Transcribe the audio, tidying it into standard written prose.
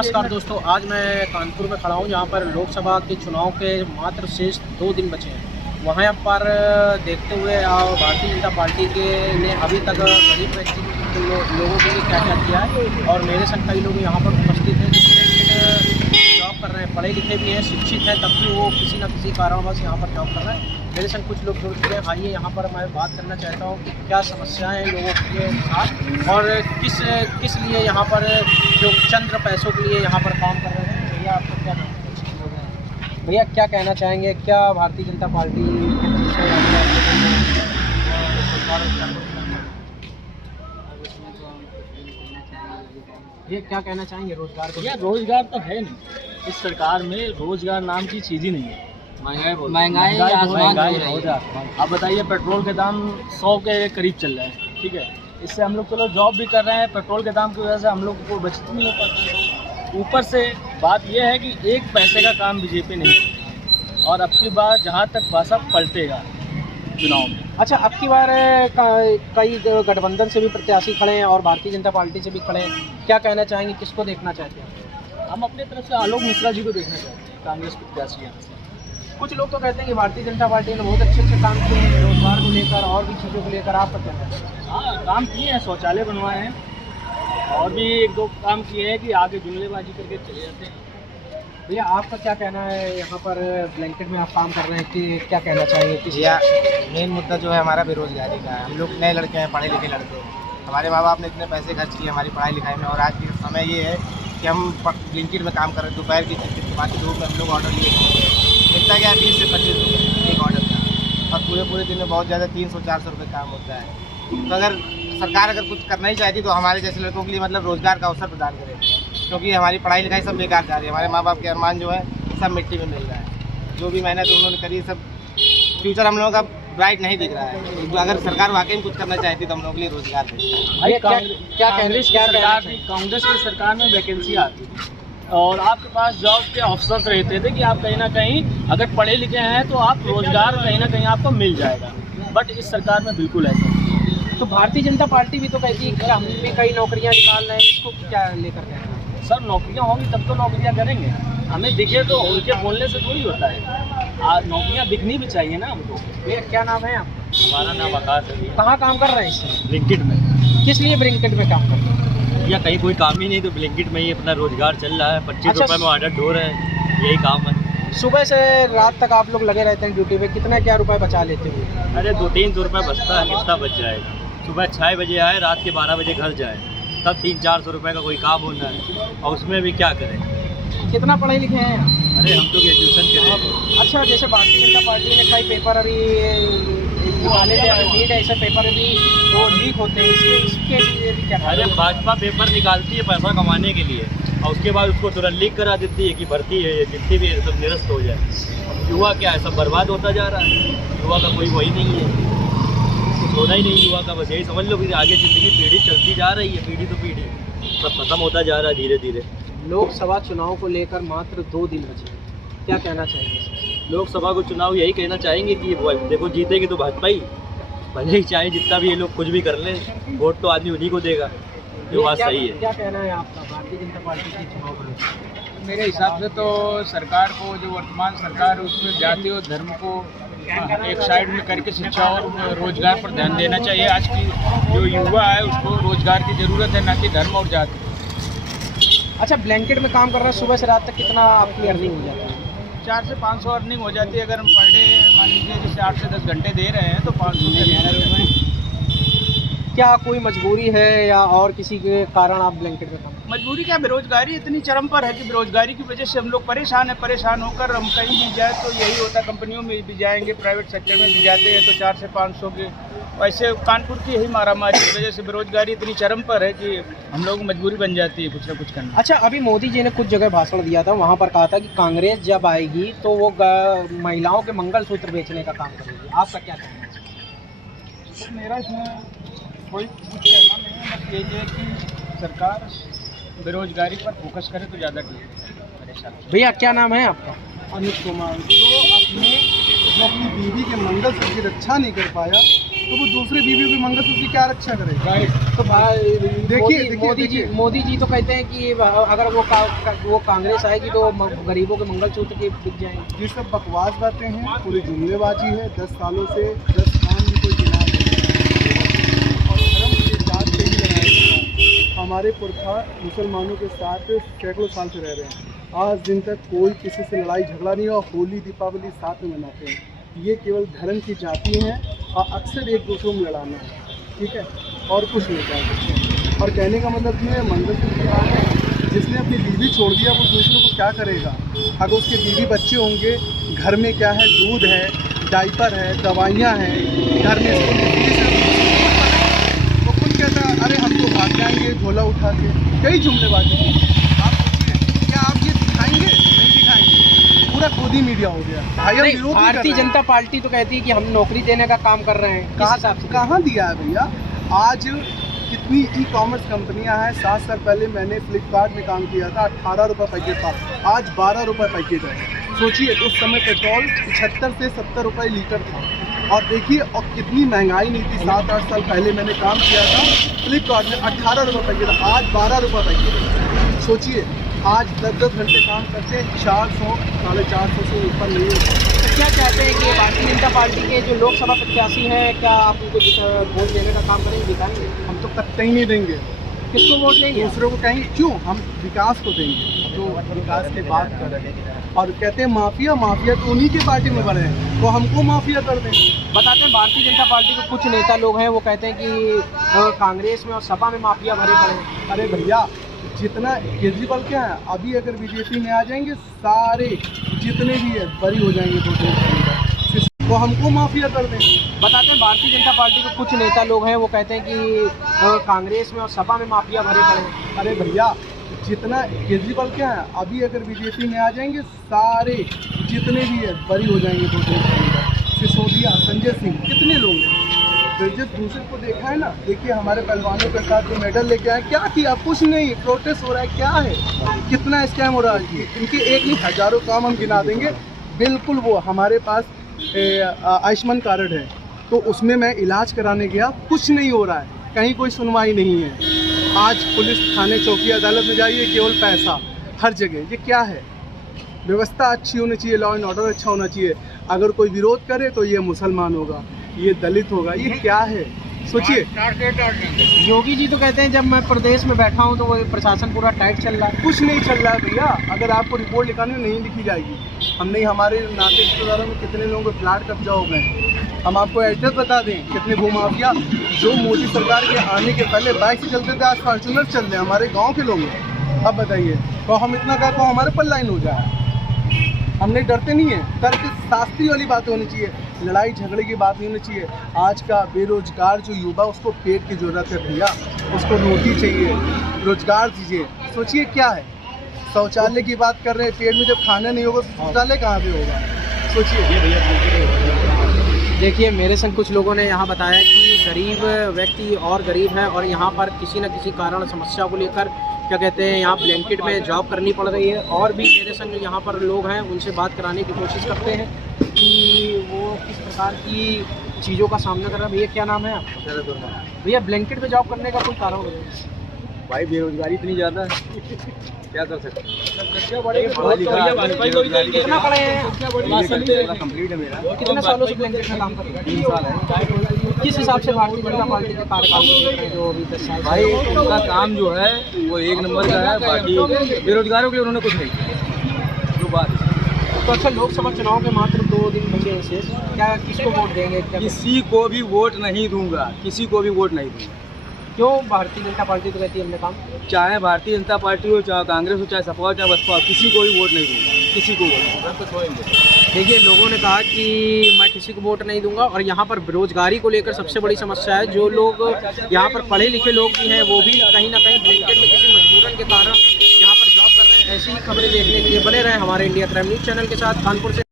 नमस्कार दोस्तों, आज मैं कानपुर में खड़ा हूँ जहाँ पर लोकसभा के चुनाव के मात्र शेष 2 दिन बचे हैं। वहाँ पर देखते हुए भारतीय जनता पार्टी के ने अभी तक गरीब व्यक्ति लोगों के लिए क्या क्या किया है, और मेरे संग कई लोग यहाँ पर उपस्थित हैं जो जॉब कर रहे हैं, पढ़े लिखे भी हैं, शिक्षित हैं, तब भी वो किसी न किसी कारणवश यहाँ पर जॉब कर रहे हैं। मेरे संग कुछ लोग जुड़ चुके हैं। आइए यहाँ पर मैं बात करना चाहता हूँ कि क्या समस्याएं हैं लोगों के साथ और किस लिए यहाँ पर जो चंद्र पैसों के लिए यहाँ पर काम कर रहे हैं। भैया आपको क्या भैया क्या कहना चाहेंगे, क्या भारतीय जनता पार्टी ये क्या कहना चाहेंगे रोजगार को? या रोजगार तो है नहीं, इस सरकार में रोजगार नाम की चीज़ ही नहीं है। महंगाई हो जाती। अब बताइए, पेट्रोल के दाम 100 के करीब चल रहे हैं, ठीक है। इससे हम लोग चलो जॉब भी कर रहे हैं, पेट्रोल के दाम की वजह से हम लोग को बचत नहीं हो पाती। ऊपर से बात यह है कि एक पैसे का काम बीजेपी नहीं करती, और अब की बार जहाँ तक भाषा पलटेगा चुनाव में। अच्छा, अब की बार कई गठबंधन से भी प्रत्याशी खड़े हैं और भारतीय जनता पार्टी से भी खड़े हैं, क्या कहना चाहेंगे, किसको देखना चाहते हैं? हम अपनी तरफ से आलोक मिश्रा जी को देखना चाहते हैं, कांग्रेस प्रत्याशी यहाँ से। कुछ लोग तो कहते हैं कि भारतीय जनता पार्टी ने बहुत अच्छे काम किए हैं रोजगार को लेकर और भी चीज़ों को लेकर, आपका क्या कहना है? हाँ, काम किए हैं, शौचालय बनवाए हैं, और भी 1-2 काम किए हैं कि आगे जुमलेबाजी करके चले जाते हैं। भैया आपका क्या कहना है, यहाँ पर ब्लैंकेट में आप काम कर रहे हैं कि क्या कहना चाहिए? भैया मेन मुद्दा जो है हमारा बेरोजगारी का है। हम लोग नए लड़के हैं, पढ़े लिखे लड़के हैं, हमारे माँ बाप ने इतने पैसे खर्च किए हमारी पढ़ाई लिखाई में, और आज के समय ये है कि हम ब्लिंकिट में काम कर रहे हैं। दोपहर की बाकी धूप में हम लोग ऑर्डर लिए मिलता क्या 20 से 25 रुपये एक ऑर्डर का, और पूरे दिन में बहुत ज़्यादा 300-400 रुपये काम होता है। तो अगर सरकार अगर कुछ करना ही चाहती तो हमारे जैसे लड़कों के लिए मतलब रोज़गार का अवसर प्रदान करे, क्योंकि हमारी पढ़ाई लिखाई सब बेकार जा रही है। हमारे माँ बाप के अरमान जो है सब मिट्टी में मिल रहा है। जो भी मेहनत उन्होंने करी, सब फ्यूचर हम लोगों का ब्राइट नहीं दिख रहा है। तो अगर सरकार वाकई में कुछ करना चाहती तो हम लोगों के लिए रोजगार दे। कांग्रेस की सरकार में वैकेंसी आती थी और आपके पास जॉब के ऑप्शन रहते थे कि आप कहीं ना कहीं अगर पढ़े लिखे हैं तो आप रोजगार कहीं ना कहीं आपको मिल जाएगा, बट इस सरकार में बिल्कुल ऐसा नहीं। तो भारतीय जनता पार्टी भी तो कहती है कि हम भी कई नौकरियां निकाल रहे हैं, इसको क्या लेकर के? सर, नौकरियां होंगी तब तो नौकरियां करेंगे, हमें दिखे तो उनके बोलने से थोड़ी होता है। आज नौकरियां दिखनी भी चाहिए ना हमको। भैया क्या नाम है आपका? हमारा नाम आकाश है। कहाँ काम कर रहे हैं इससे? ब्लिंकिट में। किस लिए ब्लिंकिट में काम कर रहे हैं? या कहीं कोई काम ही नहीं तो ब्लिंकिट में ही अपना रोजगार चल रहा है। 25 अच्छा, रुपये में ऑर्डर ढो रहे हैं, यही काम है। सुबह से रात तक आप लोग लगे रहते हैं ड्यूटी पे, कितना क्या रुपए बचा लेते हो? अरे 200-300 रुपये बचता है, कितना बच जाएगा? सुबह 6 बजे आए, रात के 12 बजे घर जाए, तब 300-400 रुपये का कोई काम होना है, और उसमें भी क्या करें? कितना पढ़े लिखे हैं? अरे हम तो ग्रेजुएशन करें। अच्छा, जैसे भारतीय जनता पार्टी ने कई पेपर अभी निकाले थे, नीट ऐसे पेपर भी वो लीक होते हैं, इसके लिए क्या? अरे भाजपा पेपर निकालती है पैसा कमाने के लिए, और उसके बाद उसको तुरंत लीक करा देती है कि भर्ती है, जितनी भी है सब निरस्त हो जाए। युवा क्या है, सब बर्बाद होता जा रहा है। युवा का कोई वही नहीं है, कुछ होना ही नहीं युवा का। बस यही समझ लो कि आगे ज़िंदगी पीढ़ी चलती जा रही है, पीढ़ी तो पीढ़ी सब खत्म होता जा रहा है धीरे धीरे। लोकसभा चुनाव को लेकर मात्र 2 दिन बचे, क्या कहना चाहिए? लोकसभा को चुनाव यही कहना चाहेंगे कि देखो जीतेगी तो भाजपा ही, भले ही चाहे जितना भी ये लोग कुछ भी कर लें, वोट तो आदमी उन्हीं को देगा, जो बात सही है। क्या कहना है आपका भारतीय जनता पार्टी के चुनाव को लेकर? मेरे हिसाब से तो सरकार को, जो वर्तमान सरकार है, उसमें जाति और धर्म को एक साइड में करके शिक्षा और रोजगार पर ध्यान देना चाहिए। आज की जो युवा है उसको रोजगार की ज़रूरत है, ना कि धर्म और जाति। अच्छा, ब्लैंकेट में काम कर रहे हैं, सुबह से रात तक कितना आपकी अर्निंग हो जाती है? 400 से 500 अर्निंग हो जाती है। अगर हम पर डे मान लीजिए जैसे 8 से 10 घंटे दे रहे हैं तो 500 से 11 रुपये। क्या कोई मजबूरी है या और किसी के कारण आप ब्लैंकेट में काम? मजबूरी क्या, बेरोजगारी इतनी चरम पर है कि बेरोजगारी की वजह से हम लोग परेशान हैं। परेशान होकर हम कहीं भी जाए तो यही होता, कंपनियों में भी जाएंगे, प्राइवेट सेक्टर में भी जाते हैं तो 400 से 500 के वैसे कानपुर की यही मारामारी की वजह से बेरोजगारी इतनी चरम पर है कि हम लोग मजबूरी बन जाती है कुछ ना कुछ करना। अच्छा, अभी मोदी जी ने कुछ जगह भाषण दिया था, वहाँ पर कहा था कि कांग्रेस जब आएगी तो वो महिलाओं के मंगलसूत्र बेचने का काम करेगी, आपका क्या कहना है? तो मेरा इसमें कोई कुछ कहना नहीं है, बस यही है कि सरकार बेरोजगारी पर फोकस करे तो ज़्यादा ठीक है। भैया क्या नाम है आपका? अनिल कुमार। जो अपनी बीवी के मंगलसूत्र की रक्षा नहीं कर पाया, तो वो दूसरे बीवी भी मंगलसूत्र की क्या रक्षा करेगा? तो देखिए, मोदी जी तो कहते हैं कि अगर वो कांग्रेस आएगी तो गरीबों के मंगलसूत्र के बिक जाएंगे। ये सब बकवास बातें हैं, पूरी जुमलेबाजी है। 10 सालों से 10 काम भी कोई गिना नहीं और धर्म के जात से ही लड़ाई। हमारे पुरखा मुसलमानों के साथ सैकड़ों साल से रह रहे हैं, आज दिन तक कोई किसी से लड़ाई झगड़ा नहीं हुआ। होली दीपावली साथ में मनाते हैं। ये केवल धर्म की जाति हैं और अक्सर एक दूसरों में लड़ाना है, ठीक है, और कुछ नहीं कह सकते। और कहने का मतलब ये है, मंगलसूत्र है, जिसने अपनी बीवी छोड़ दिया वो दूसरों को क्या करेगा? अगर उसके बीवी बच्चे होंगे, घर में क्या है, दूध है, डाइपर है, दवाइयाँ हैं, घर में वो खुद कहता है अरे हम तो भाग जाएंगे झोला उठा के। कई जुमलेबाजी। आप सोचिए, क्या आप ये दिखाएंगे? नहीं दिखाएंगे। पूरा खुदी मीडिया हो गया। भाई हम विरोध नहीं कर भारतीय रहे हैं। जनता पार्टी तो कहती है कि हम नौकरी देने का काम कर रहे हैं। किस हिसाब से? कहाँ दिया है भैया? आज कितनी ई कॉमर्स कंपनियां हैं। 7 साल पहले मैंने फ्लिपकार्ट में काम किया था, 18 रुपये पैकेट था, आज 12 रुपये पैकेट है। सोचिए, उस समय पेट्रोल 75 से 70 रुपये लीटर था। और देखिए और कितनी महंगाई नहीं थी। 7-8 साल पहले मैंने काम किया था फ्लिपकार्ट में, 18 रुपये पैकेट, आज 12 रुपये पैकेट। सोचिए, आज 10-10 घंटे काम करते 400 450 से ऊपर नहीं होता। तो क्या चाहते हैं कि भारतीय जनता पार्टी के जो लोकसभा प्रत्याशी हैं, क्या आप उनको वोट देने का काम करेंगे, दिखाएंगे? हम तो कतई नहीं देंगे। किसको वोट देंगे? दूसरों को कहेंगे क्यों? हम विकास को देंगे, जो विकास की बात कर रहे हैं। और कहते हैं माफिया तो उन्हीं की पार्टी में बने हैं, तो हमको माफिया कर दें। बताते हैं भारतीय जनता पार्टी के कुछ नेता लोग हैं, वो कहते हैं कि कांग्रेस में और सपा में माफिया भरे पड़े हैं। अरे भैया, जितना केजरीवाल क्या है, अभी अगर बीजेपी में आ जाएंगे सारे जितने भी है बरी हो जाएंगे 2 दिन के अंदर, तो हमको माफिया कर दें। बताते हैं भारतीय जनता पार्टी के कुछ नेता लोग हैं, वो कहते हैं कि कांग्रेस में और सपा में माफिया भरे पड़े हैं। अरे भैया, जितना केजरीवाल क्या है, अभी अगर बीजेपी में आ जाएंगे सारे जितने भी है बरी हो जाएंगे 2 दिन के अंदर। सिसोदिया, संजय सिंह, कितने लोग हैं। जब दूसरे को देखा है ना, देखिए हमारे पहलवानों के साथ जो मेडल लेके आए, क्या किया? कुछ नहीं, प्रोटेस्ट हो रहा है, क्या है, कितना स्कैम हो रहा है। इनके एक नहीं हजारों काम हम गिना देंगे। बिल्कुल, वो हमारे पास आयुष्मान कार्ड है, तो उसमें मैं इलाज कराने गया, कुछ नहीं हो रहा है, कहीं कोई सुनवाई नहीं है। आज पुलिस थाने, चौकी, अदालत में जाइए, केवल पैसा हर जगह। ये क्या है? व्यवस्था अच्छी होनी चाहिए, लॉ एंड ऑर्डर अच्छा होना चाहिए। अगर कोई विरोध करे तो ये मुसलमान होगा, ये दलित होगा, ये क्या है? सोचिए। योगी जी तो कहते हैं जब मैं प्रदेश में बैठा हूं तो वो प्रशासन पूरा टाइट चल रहा है। कुछ नहीं चल रहा है भैया। अगर आपको रिपोर्ट लिखानी नहीं लिखी जाएगी। हमने हमारे नाते रिश्तेदारों में कितने लोगों के फ्लैट कब्जा हो गए। हम आपको एड्रेस बता दें, कितने भूमाफिया जो मोदी सरकार के आने के पहले बाइक से चलते थे, आज फॉर्चूनर चल रहे हैं हमारे गाँव के लोग। अब बताइए, तो हम इतना का तो हमारे पर लाइन हो जाए। हम नहीं डरते नहीं है। तर्क शास्त्री वाली बातें होनी चाहिए, लड़ाई झगड़े की बात नहीं होनी चाहिए। आज का बेरोजगार जो युवा, उसको पेट की ज़रूरत है भैया, उसको रोटी चाहिए, रोजगार दीजिए। सोचिए क्या है, शौचालय की बात कर रहे हैं, पेट में जब खाना नहीं होगा तो शौचालय कहाँ पे होगा? सोचिए। देखिए, मेरे संग कुछ लोगों ने यहाँ बताया कि गरीब व्यक्ति और गरीब है और यहाँ पर किसी न किसी कारण समस्या को लेकर क्या कहते हैं, यहाँ ब्लैंकेट में जॉब करनी पड़ रही है। और भी मेरे संग यहाँ पर लोग हैं, उनसे बात कराने की कोशिश करते हैं कि वो किस प्रकार की चीज़ों का सामना कर रहा है। भैया क्या नाम है आपका? भैया ब्लैंकेट में जॉब करने का कोई कारण हो? भाई बेरोजगारी इतनी ज़्यादा है, क्या कर सकते हैं। कितना पढ़े हैं? कंप्लीट है मेरा। कितने सालों से ब्लैंकेट में काम कर रहे हैं? 3 साल है। किस हिसाब से भारतीय जनता पार्टी के कार्यकाल को देख रहे हैं जो अभी 10 साल? भाई उनका काम जो है वो 1 नंबर का है, बाकी बेरोजगारों के लिए उन्होंने कुछ नहीं किया। जो बात है। तो अच्छा, लोकसभा चुनाव के मात्र 2 दिन बचे हैं शेष, क्या किसको वोट देंगे? क्या किसी को भी वोट नहीं दूंगा, किसी को भी वोट नहीं दूंगा। क्यों? भारतीय जनता पार्टी तो कहती है हमने काम। चाहे भारतीय जनता पार्टी हो, चाहे कांग्रेस हो, चाहे सपा हो, चाहे बसपा हो, किसी को भी वोट नहीं दूंगा, किसी को वोट। देखिए, लोगों ने कहा कि मैं किसी को वोट नहीं दूंगा। और यहाँ पर बेरोजगारी को लेकर सबसे बड़ी समस्या है। जो लोग यहाँ पर पढ़े लिखे लोग भी हैं, वो भी कहीं ना कहीं ब्लैंकेट में किसी मजबूरन के कारण यहाँ पर जॉब कर रहे हैं। ऐसी ही खबरें देखने के लिए बने रहे हमारे इंडिया क्राइम न्यूज़ चैनल के साथ। कानपुर से